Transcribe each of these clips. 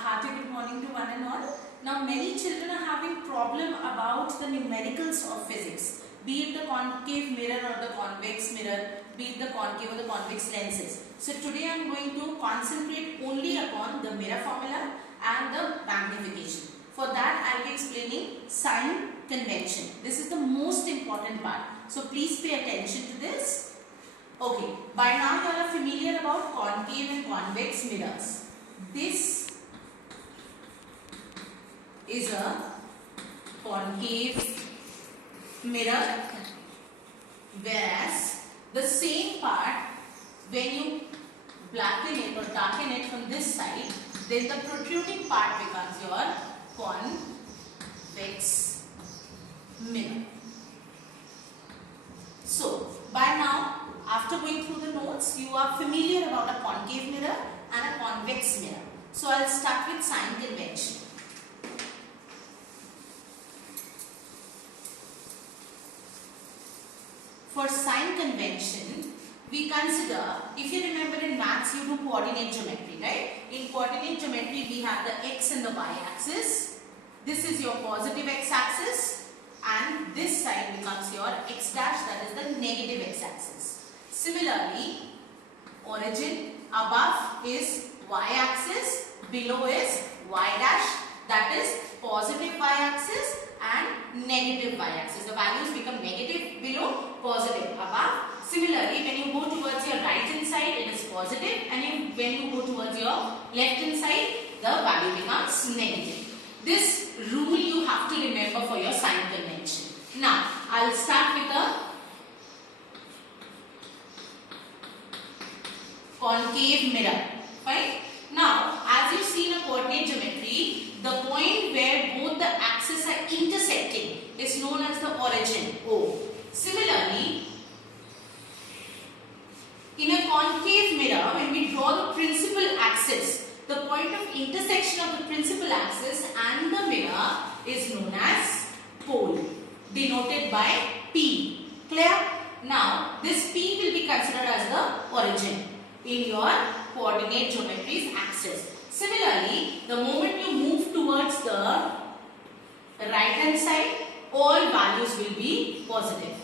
hearty good morning to one and all. Now many children are having problem about the numericals of physics, be it the concave mirror or the convex mirror, be it the concave or the convex lenses. So today I am going to concentrate only upon the mirror formula and the magnification. For that I will be explaining sign convention. This is the most important part. So please pay attention to this. Okay, by now you all are familiar about concave and convex mirrors. This is a concave mirror, whereas the same part, when you blacken it or darken it from this side, then the protruding part becomes your convex mirror. So by now, after going through the notes, you are familiar about a concave mirror and a convex mirror. So I'll start with sign convention. For sign convention, we consider, if you remember in maths you do coordinate geometry, right? In coordinate geometry we have the x and the y axis. This is your positive x axis and this side becomes your x dash, that is the negative x axis. Similarly, origin above is y axis, below is y dash, that is positive y axis and negative y axis. The values become negative below, positive above. Similarly, when you go towards your right hand side, it is positive, and when you go towards your left hand side, the value becomes negative. This rule you have to remember for your sign convention. Now, I will start with the concave mirror. Fine. Now, as you see in a coordinate geometry, the point where both the axes are intersecting is known as the origin, O. Similarly, in a concave mirror, when we draw the principal axis, the point of intersection of the principal axis and the mirror is known as pole, denoted by P. Clear? Now, this P will be considered as the origin in your coordinate geometry's axis. Similarly, the moment you move towards the right hand side, all values will be positive.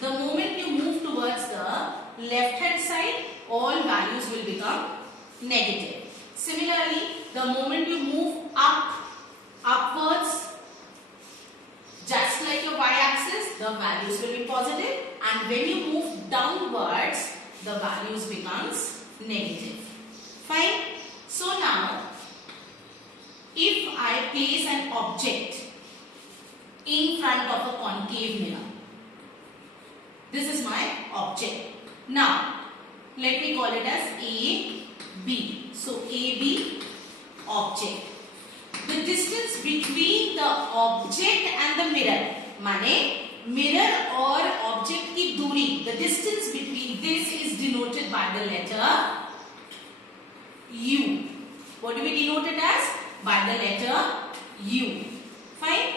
The moment you move towards the left hand side, all values will become negative. Similarly, the moment you move upwards, just like your y-axis, the values will be positive, and when you move downwards, the values becomes negative. Fine. So now, if I place an object in front of a concave mirror, this is my object. Now, let me call it as A, B. So, AB, object. The distance between the object and the mirror, माने mirror और object की दूरी, the distance between this is denoted by the letter U. What do we denote it as? By the letter U. Fine.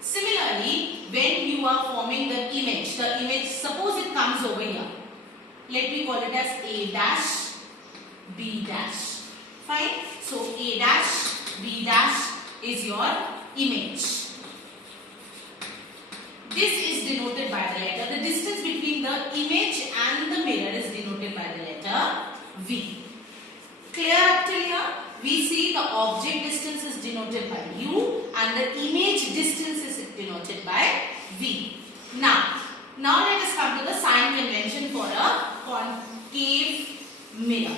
Similarly, when you are forming the image, suppose it comes over here. Let me call it as A dash, B dash. Fine. So A dash, B dash is your image. This is denoted by the letter. The distance between the image and the mirror is denoted by the letter V. Clear up till here? We see the object distance is denoted by U and the image distance is denoted by V. Now let us come to the sign convention for a concave mirror.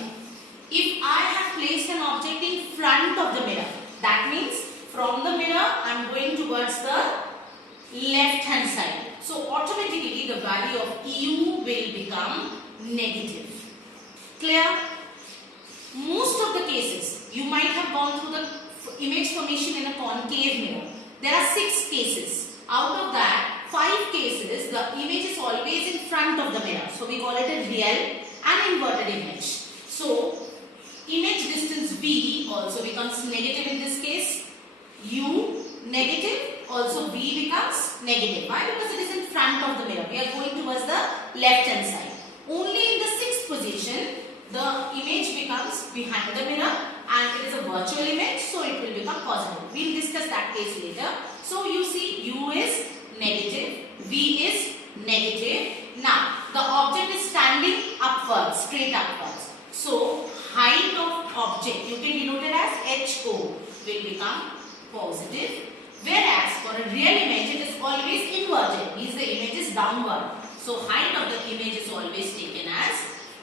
If I have placed an object in front of the mirror, that means from the mirror I am going towards the left hand side. So automatically the value of U will become negative. Clear? Most of the cases, you might have gone through the image formation in a concave mirror. There are 6 cases. Out of that, 5 cases, the image is always in front of the mirror. So we call it a real and inverted image. So image distance V also becomes negative in this case. U negative, also V becomes negative. Why? Because it is in front of the mirror. We are going towards the left hand side. Only in the 6th position, the image becomes behind the mirror and it is a virtual image, so it will become positive. We'll discuss that case later. So you see U is negative, V is negative. Now the object is standing upwards, straight upwards. So height of object, you can denote it as HO, will become positive. Whereas for a real image it is always inverted, means the image is downward. So height of the image is always taken as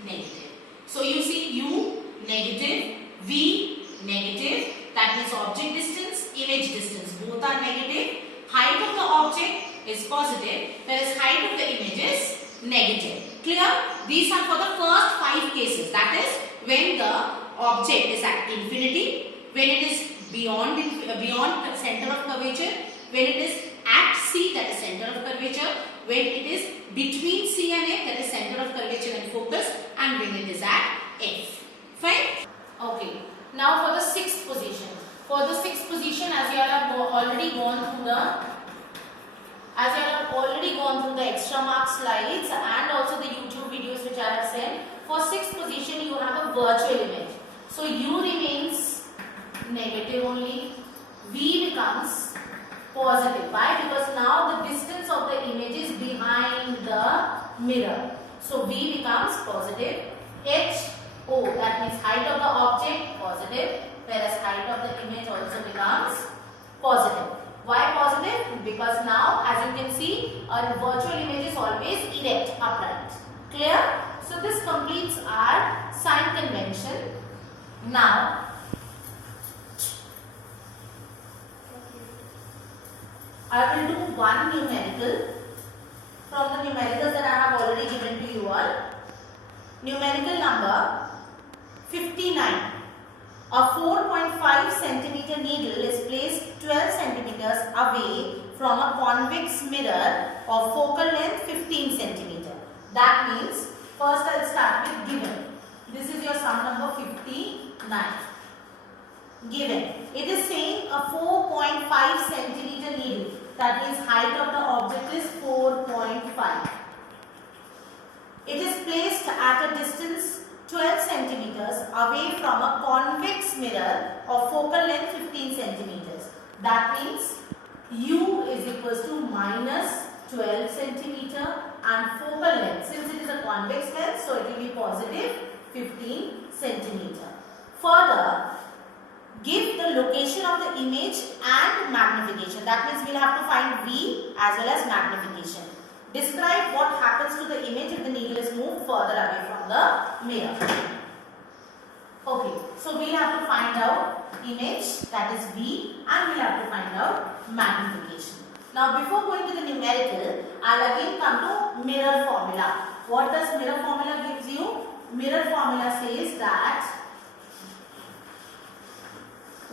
negative. So you see U negative, V negative, that means object distance, image distance, both are negative. Height of the object is positive, whereas height of the image is negative. Clear? These are for the first 5 cases, that is when the object is at infinity, when it is beyond the center of curvature, when it is at C, that is center of curvature, when it is between C and F, that is center of curvature and focus, and when it is at F. Fine? Okay. Now for the 6th position. For the 6th position, as you all have already gone through the extra mark slides and also the YouTube videos which I have sent, for 6th position you have a virtual image. So U remains negative only, V becomes positive. Why? Because now the distance of the image is behind the mirror. So V becomes positive. HO, that means height of the object, positive, whereas height of the image also becomes positive. Why positive? Because now, as you can see, a virtual image is always erect, upright. Clear? So this completes our sign convention. Now, I will do one numerical from the numericals that I have already given to you all. Numerical number 59. A 4.5 centimeter needle is placed 12 centimeters away from a convex mirror of focal length 15 centimeter. That means, first I will start with given. This is your sum number 59. Given. It is saying a 4.5 centimeter needle. That means height of the object is 4.5. It is placed at a distance 12 centimeters away from a convex mirror of focal length 15 centimeters. That means U is equals to minus 12 centimeter and focal length. Since it is a convex length, so it will be positive 15 centimeter. Further, give the location of the image and magnification. That means we will have to find V as well as magnification. Describe what happens to the image if the needle is moved further away from the mirror. Okay, so we will have to find out image, that is V, and we will have to find out magnification. Now before going to the numerical, I will again come to mirror formula. What does mirror formula gives you? Mirror formula says that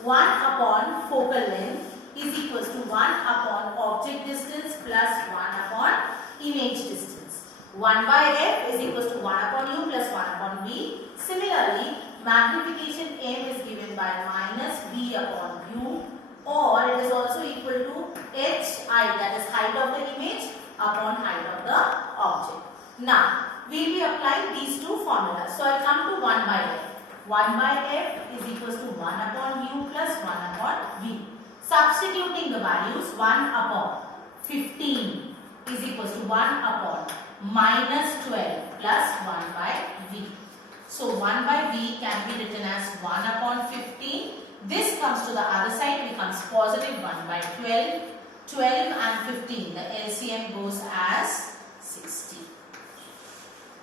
1 upon focal length is equals to 1 upon object distance plus 1 upon image distance. 1 by F is equals to 1 upon U plus 1 upon V. Similarly, magnification M is given by minus V upon U, or it is also equal to HI, that is height of the image upon height of the object. Now, we will be applying these two formulas. So, I come to 1 by F. 1 by F is equals to 1 upon U plus 1 upon V. Substituting the values, 1 upon 15 is equals to 1 upon minus 12 plus 1 by V. So 1 by V can be written as 1 upon 15. This comes to the other side, becomes positive 1 by 12. 12 and 15, the LCM goes as 60.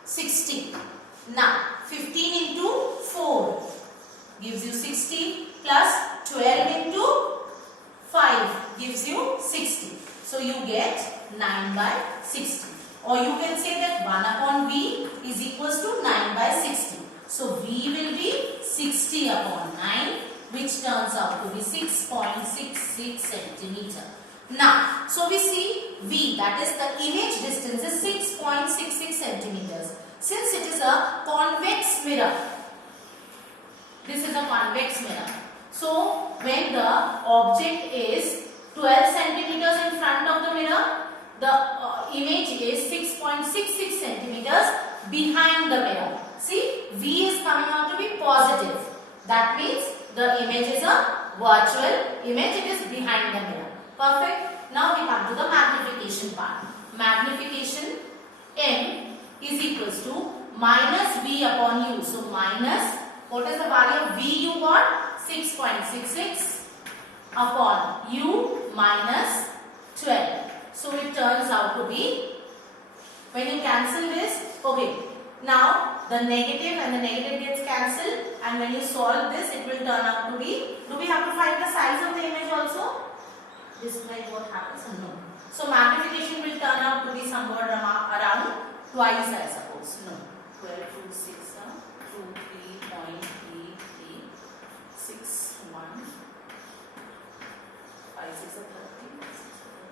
60. Now 15 into 4 gives you 60 plus 12 into 5 gives you 60. So you get 9 by 60. Or you can say that 1 upon V is equals to 9 by 60. So V will be 60 upon 9, which turns out to be 6.66 centimeter. Now, so we see V, that is the image distance is 6.66 centimeters. Since it is a convex mirror, this is a convex mirror. So when the object is 12 centimeters in front of the mirror, the image is 6.66 centimeters behind the mirror. See, V is coming out to be positive. That means the image is a virtual image. It is behind the mirror. Perfect. Now we come to the magnification part. Magnification M is equals to minus V upon U. So minus, what is the value of V you got? 6.66 upon U minus 12. So it turns out to be, when you cancel this, okay, now the negative and the negative gets cancelled, and when you solve this, it will turn out to be, do we have to find the size of the image also? This is like what happens? No. So magnification will turn out to be somewhere around twice, I suppose. No. 12 to 6, 23.33, 6, 1, 5, 6,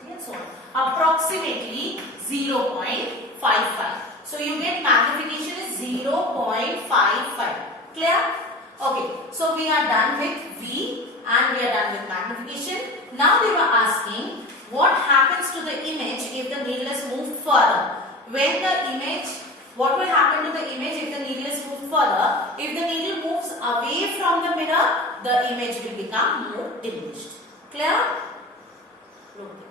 30, and so on. Approximately 0.55. So you get magnification is 0.55. Clear? Okay. So we are done with V and we are done with magnification. Now they were asking what happens to the image if the needle is moved further. When the image, what will happen to the image if the needle is moved further? If the needle moves away from the mirror, the image will become more diminished. Clear? Look.